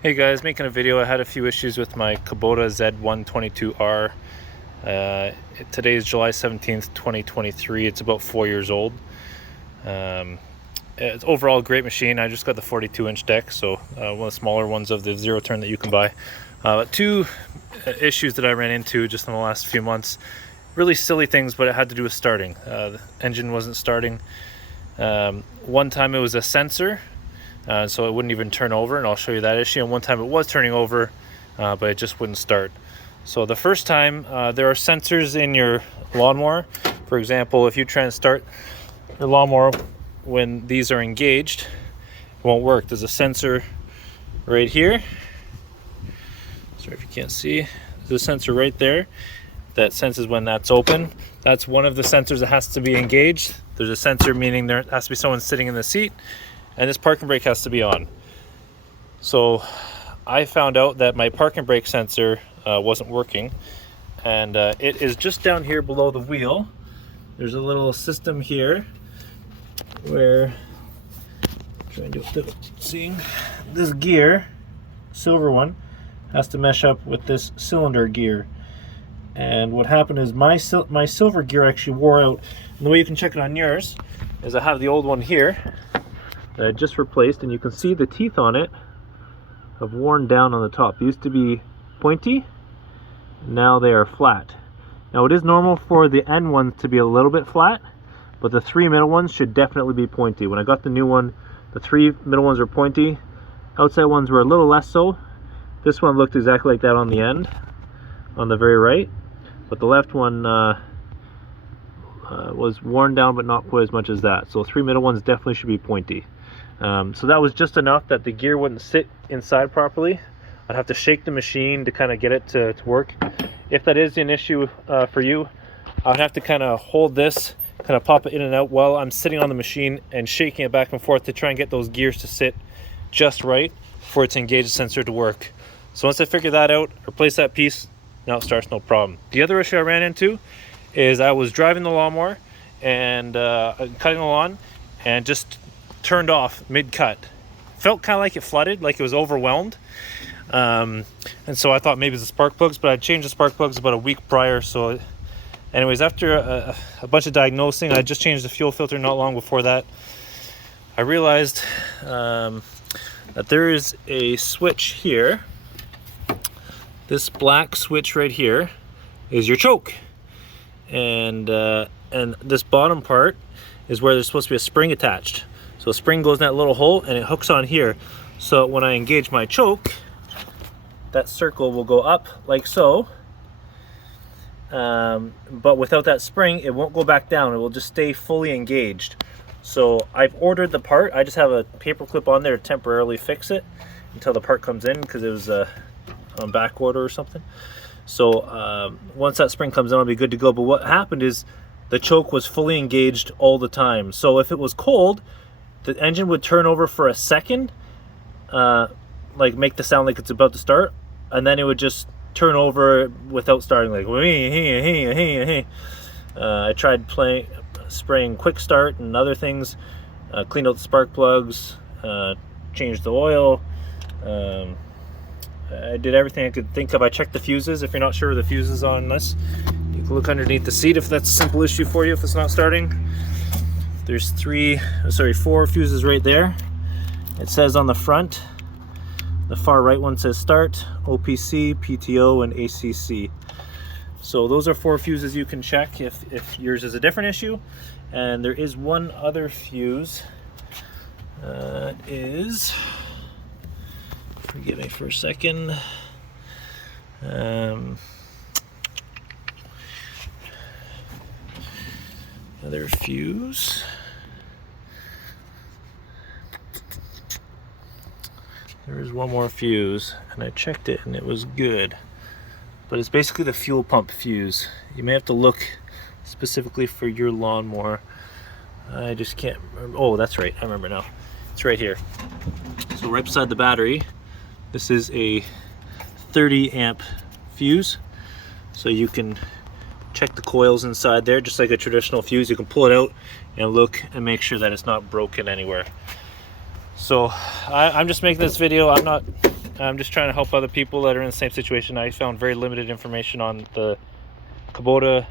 Hey guys, making a video. I had a few issues with my Kubota z122r. Today is July 17th, 2023. It's about 4 years old. It's overall a great machine. I just got the 42-inch deck, so one of the smaller ones of the zero turn that you can buy. Two issues that I ran into just in the last few months. Really silly things, but it had to do with starting. The engine wasn't starting. One time it was a sensor. So it wouldn't even turn over, and I'll show you that issue. And one time it was turning over, but it just wouldn't start. So the first time, there are sensors in your lawnmower. For example, if you try and start your lawnmower when these are engaged, it won't work. There's a sensor right here. Sorry if you can't see. There's a sensor right there that senses when that's open. That's one of the sensors that has to be engaged. There's a sensor meaning there has to be someone sitting in the seat, and this parking brake has to be on. So I found out that my parking brake sensor wasn't working, and it is just down here below the wheel. There's a little system here where, trying to seeing this gear, silver one, has to mesh up with this cylinder gear. And what happened is my silver gear actually wore out. And the way you can check it on yours is I have the old one here that I just replaced, and you can see the teeth on it have worn down on the top. They used to be pointy, now they are flat. Now it is normal for the end ones to be a little bit flat, but the three middle ones should definitely be pointy. When I got the new one, the three middle ones were pointy, outside ones were a little less so. This one looked exactly like that on the end, on the very right, but the left one was worn down, but not quite as much as that. So three middle ones definitely should be pointy. So that was just enough that the gear wouldn't sit inside properly. I'd have to shake the machine to kind of get it to work. If that is an issue for you, I'd have to kind of hold this, kind of pop it in and out while I'm sitting on the machine and shaking it back and forth to try and get those gears to sit just right for it to engage the sensor to work. So once I figure that out, replace that piece, now it starts no problem. The other issue I ran into is I was driving the lawnmower and cutting the lawn, and just turned off mid-cut. Felt kind of like it flooded, like it was overwhelmed. And so I thought maybe it's the spark plugs, but I changed the spark plugs about a week prior. So anyways, after a bunch of diagnosing, I just changed the fuel filter not long before that. I realized that there is a switch here. This black switch right here is your choke. And this bottom part is where there's supposed to be a spring attached. So a spring goes in that little hole and it hooks on here. So when I engage my choke, that circle will go up like so. But without that spring, it won't go back down. It will just stay fully engaged. So I've ordered the part. I just have a paper clip on there to temporarily fix it until the part comes in, because it was on back order or something. So once that spring comes in, I'll be good to go. But what happened is the choke was fully engaged all the time. So if it was cold, the engine would turn over for a second, like make the sound like it's about to start, and then it would just turn over without starting, like I tried spraying quick start and other things, cleaned out the spark plugs, changed the oil, I did everything I could think of. I checked the fuses. If you're not sure the fuses on this, you can look underneath the seat if that's a simple issue for you if it's not starting. There's four fuses right there. It says on the front, the far right one says start, OPC, PTO, and ACC. So those are four fuses you can check if yours is a different issue. And there is one other fuse. Forgive me for a second. Another fuse. There is one more fuse, and I checked it and it was good. But it's basically the fuel pump fuse. You may have to look specifically for your lawnmower. I just can't remember. Oh, that's right, I remember now. It's right here. So right beside the battery, this is a 30 amp fuse. So you can check the coils inside there, just like a traditional fuse. You can pull it out and look and make sure that it's not broken anywhere. So I'm just making this video. I'm not I'm just trying to help other people that are in the same situation. I found very limited information on the Kubota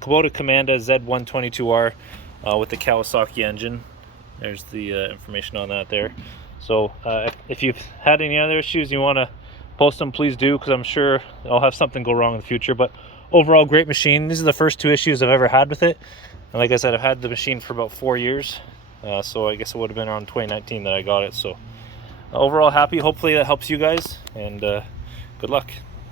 Commanda Z122r with the Kawasaki engine. There's the information on that there. So if you've had any other issues and you want to post them, please do, because I'm sure I'll have something go wrong in the future. But overall, great machine. These are the first 2 issues I've ever had with it, and like I said, I've had the machine for about 4 years, so I guess it would have been around 2019 that I got it. So overall happy. Hopefully that helps you guys, and good luck.